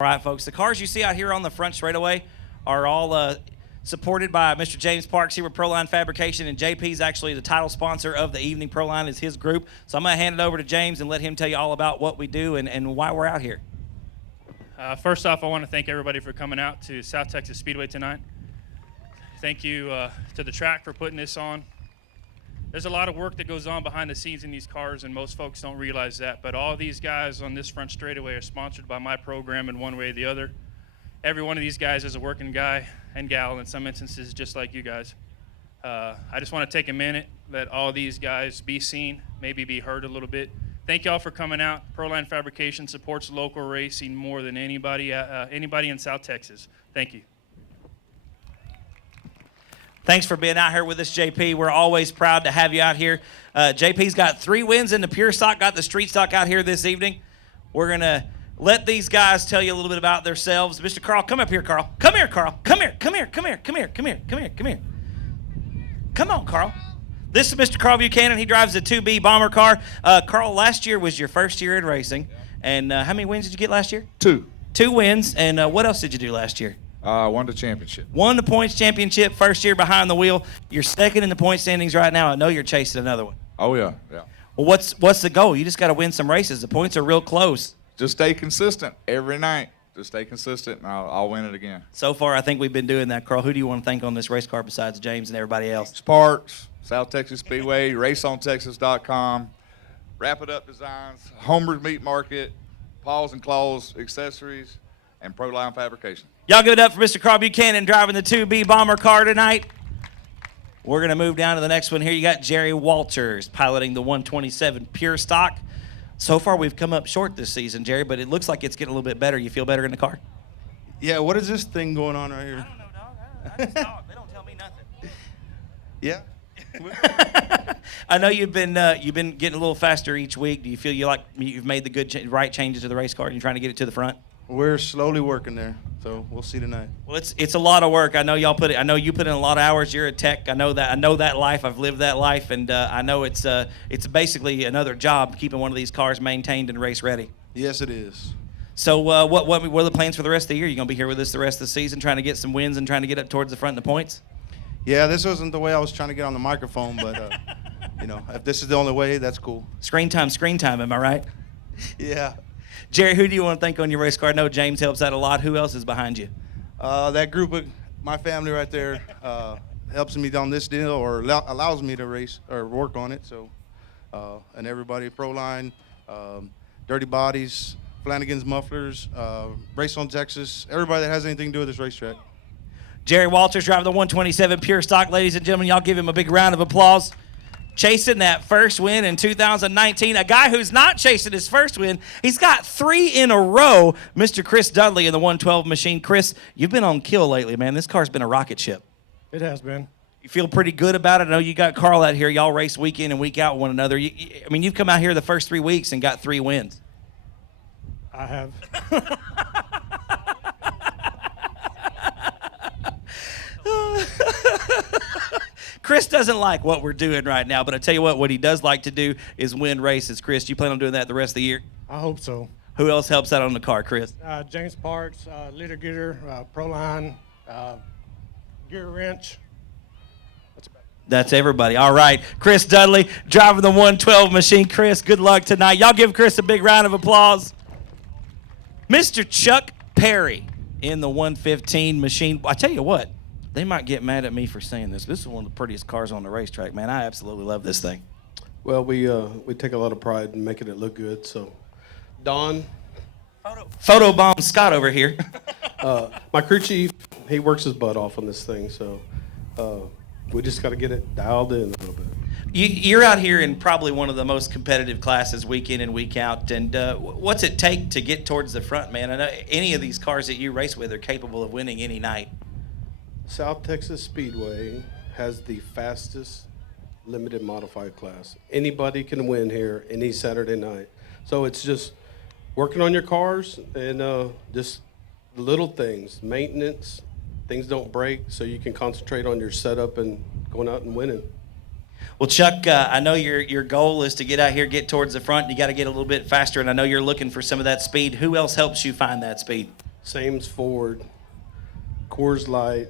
All right, folks, the cars you see out here on the front straightaway are all supported by Mr. James Parks here with Proline Fabrication, and JP's actually the title sponsor of the evening. Proline is his group. So I'm going to hand it over to James and let him tell you all about what we do and why we're out here. First off, I want to thank everybody for coming out to South Texas Speedway tonight. Thank you to the track for putting this on. There's a lot of work that goes on behind the scenes in these cars, and most folks don't realize that. But all these guys on this front straightaway are sponsored by my program in one way or the other. Every one of these guys is a working guy and gal, in some instances just like you guys. I just want to take a minute, let all these guys be seen, maybe be heard a little bit. Thank y'all for coming out. Proline Fabrication supports local racing more than anybody in South Texas. Thank you. Thanks for being out here with us, JP. We're always proud to have you out here. JP's got 3 wins in the pure stock, got the street stock out here this evening. We're going to let these guys tell you a little bit about themselves. Mr. Carl, come up here, Carl. Come here, Carl. Come here, come here, come here, come here, come here, come here, come here. Come on, Carl. This is Mr. Carl Buchanan. He drives a 2B bomber car. Carl, last year was your first year in racing. And how many wins did you get last year? 2. 2 wins. And what else did you do last year? Won the championship. Won the points championship, first year behind the wheel. You're second in the point standings right now. I know you're chasing another one. Oh, yeah, yeah. Well, what's the goal? You just got to win some races. The points are real close. Just stay consistent every night. Just stay consistent, and I'll win it again. So far, I think we've been doing that. Carl, who do you want to thank on this race car besides James and everybody else? Sparks, South Texas Speedway, RaceOnTexas.com, Wrap It Up Designs, Homer's Meat Market, Paws and Claws Accessories, and Proline Fabrication. Y'all give it up for Mr. Carl Buchanan driving the 2B bomber car tonight. We're going to move down to the next one here. You got Jerry Walters piloting the 127 pure stock. So far, we've come up short this season, Jerry, but it looks like it's getting a little bit better. You feel better in the car? Yeah, what is this thing going on right here? I don't know, dog. I just talk. They don't tell me nothing. Yeah. I know you've been getting a little faster each week. Do you feel you've made the right changes to the race car and you're trying to get it to the front? We're slowly working there, so we'll see tonight. Well, it's a lot of work. I know y'all put it. I know you put in a lot of hours. You're a tech. I know that life. I've lived that life, and I know it's basically another job keeping one of these cars maintained and race ready. Yes, it is. So what are the plans for the rest of the year? You gonna be here with us the rest of the season, trying to get some wins and trying to get up towards the front in the points? Yeah, this wasn't the way I was trying to get on the microphone, but if this is the only way, that's cool. Screen time. Am I right? Yeah. Jerry, who do you want to thank on your race car? I know James helps out a lot. Who else is behind you? That group of my family right there helps me on this deal, or allows me to race or work on it. So, and everybody, Proline, Dirty Bodies, Flanagan's Mufflers, Race on Texas, everybody that has anything to do with this racetrack. Jerry Walters driving the 127 pure stock. Ladies and gentlemen, y'all give him a big round of applause. Chasing that first win in 2019. A guy who's not chasing his first win. He's got 3 in a row. Mr. Chris Dudley in the 112 machine. Chris, you've been on kill lately, man. This car's been a rocket ship. It has been. You feel pretty good about it? I know you got Carl out here. Y'all race week in and week out with one another. You've come out here the first 3 weeks and got 3 wins. I have. Chris doesn't like what we're doing right now, but I tell you what he does like to do is win races. Chris, do you plan on doing that the rest of the year? I hope so. Who else helps out on the car, Chris? James Parks, Leader Getter, Proline, Gear Wrench. That's everybody. All right. Chris Dudley driving the 112 machine. Chris, good luck tonight. Y'all give Chris a big round of applause. Mr. Chuck Perry in the 115 machine. I tell you what, they might get mad at me for saying this. This is one of the prettiest cars on the racetrack, man. I absolutely love this thing. Well, we take a lot of pride in making it look good. So, Don, Photo bomb Scott over here. my crew chief, he works his butt off on this thing. So, we just got to get it dialed in a little bit. You're out here in probably one of the most competitive classes week in and week out. And what's it take to get towards the front, man? I know any of these cars that you race with are capable of winning any night. South Texas Speedway has the fastest limited modified class. Anybody can win here any Saturday night. So it's just working on your cars and just little things, maintenance, things don't break, so you can concentrate on your setup and going out and winning. Well, Chuck, I know your goal is to get out here, get towards the front. You got to get a little bit faster, and I know you're looking for some of that speed. Who else helps you find that speed? Sames Ford, Coors Light,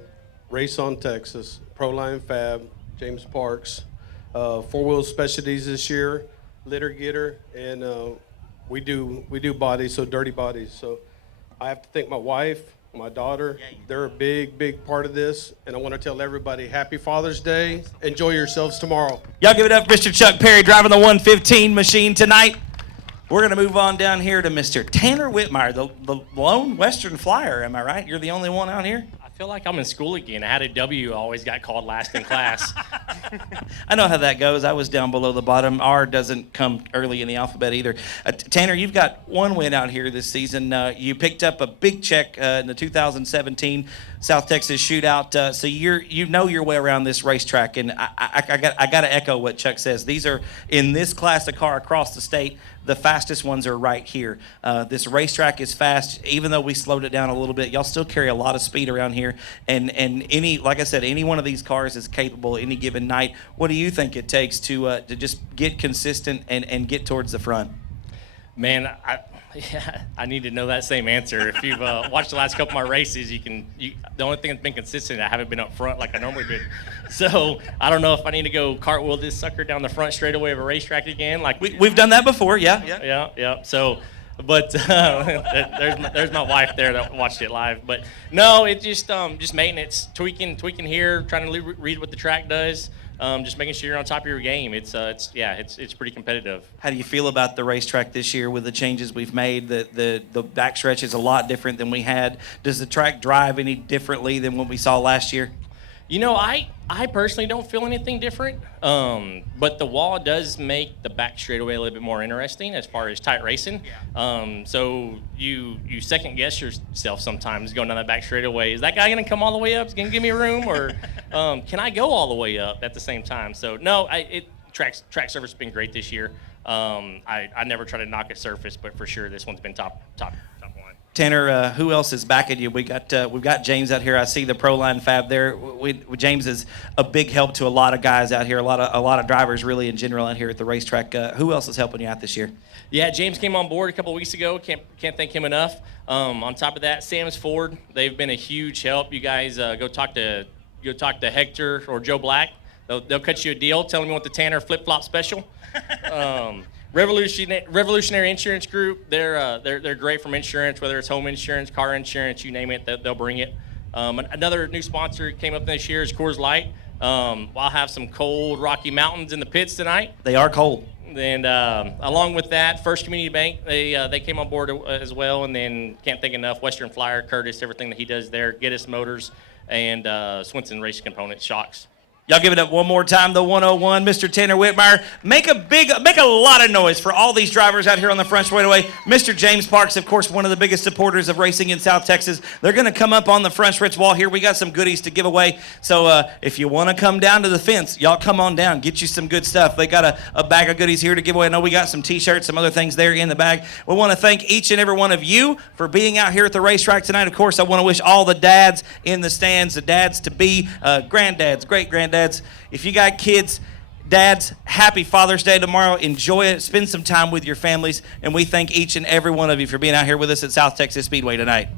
Race on Texas, Proline Fab, James Parks, four-wheel specialties this year, Litter Getter, and we do bodies, so dirty bodies. So I have to thank my wife, my daughter. They're a big part of this, and I want to tell everybody Happy Father's Day. Enjoy yourselves tomorrow. Y'all give it up for Mr. Chuck Perry driving the 115 machine tonight. We're going to move on down here to Mr. Tanner Wittmeyer, the lone Western Flyer. Am I right? You're the only one out here? I feel like I'm in school again. I had a W, always got called last in class. I know how that goes. I was down below the bottom. R doesn't come early in the alphabet either. Tanner, you've got one win out here this season. You picked up a big check in the 2017 South Texas Shootout. So you know your way around this racetrack. And I got to echo what Chuck says. These are, in this class of car across the state, the fastest ones are right here. This racetrack is fast. Even though we slowed it down a little bit, y'all still carry a lot of speed around here. And any, like I said, any one of these cars is capable any given night. What do you think it takes to just get consistent and get towards the front? Man, I need to know that same answer. If you've watched the last couple of my races, the only thing that's been consistent, I haven't been up front like I normally do. So I don't know if I need to go cartwheel this sucker down the front straightaway of a racetrack again. Like We've done that before, yeah. Yeah. So, but there's my wife there that watched it live. But no, it's just maintenance, tweaking here, trying to read what the track does. Just making sure you're on top of your game. It's pretty competitive. How do you feel about the racetrack this year with the changes we've made? The backstretch is a lot different than we had. Does the track drive any differently than what we saw last year? You know, I personally don't feel anything different, but the wall does make the back straightaway a little bit more interesting as far as tight racing. So you second guess yourself sometimes going down that back straightaway. Is that guy going to come all the way up? Is he going to give me room, or can I go all the way up at the same time? So no, track surface has been great this year. I never try to knock a surface, but for sure this one's been top one. Tanner, who else is backing you? We've got James out here. I see the Proline Fab there. James is a big help to a lot of guys out here, a lot of drivers really in general out here at the racetrack. Who else is helping you out this year? Yeah, James came on board a couple weeks ago. Can't thank him enough. On top of that, Sam's Ford, they've been a huge help. You guys go talk to Hector or Joe Black. They'll cut you a deal. Tell them you want the Tanner flip-flop special. Revolutionary Insurance Group, they're great from insurance, whether it's home insurance, car insurance, you name it, they'll bring it. Another new sponsor came up this year is Coors Light. I'll have some cold Rocky Mountains in the pits tonight. They are cold. And along with that, First Community Bank, they came on board as well. And then can't think enough, Western Flyer, Curtis, everything that he does there, Geddes Motors, and Swinson Race Components, Shocks. Y'all give it up one more time, the 101, Mr. Tanner Wittmeyer. Make a lot of noise for all these drivers out here on the front straightaway. Mr. James Parks, of course, one of the biggest supporters of racing in South Texas. They're going to come up on the front stretch wall here. We got some goodies to give away. So if you want to come down to the fence, y'all come on down. Get you some good stuff. They got a bag of goodies here to give away. I know we got some T-shirts, some other things there in the bag. We want to thank each and every one of you for being out here at the racetrack tonight. Of course, I want to wish all the dads in the stands, the dads-to-be, granddads, great-grandddads. If you got kids, dads, happy Father's Day tomorrow. Enjoy it. Spend some time with your families. And we thank each and every one of you for being out here with us at South Texas Speedway tonight.